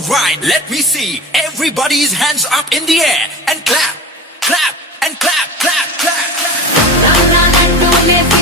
Alright, let me see everybody's hands up in the air and clap, clap, and clap, clap, clap, clap.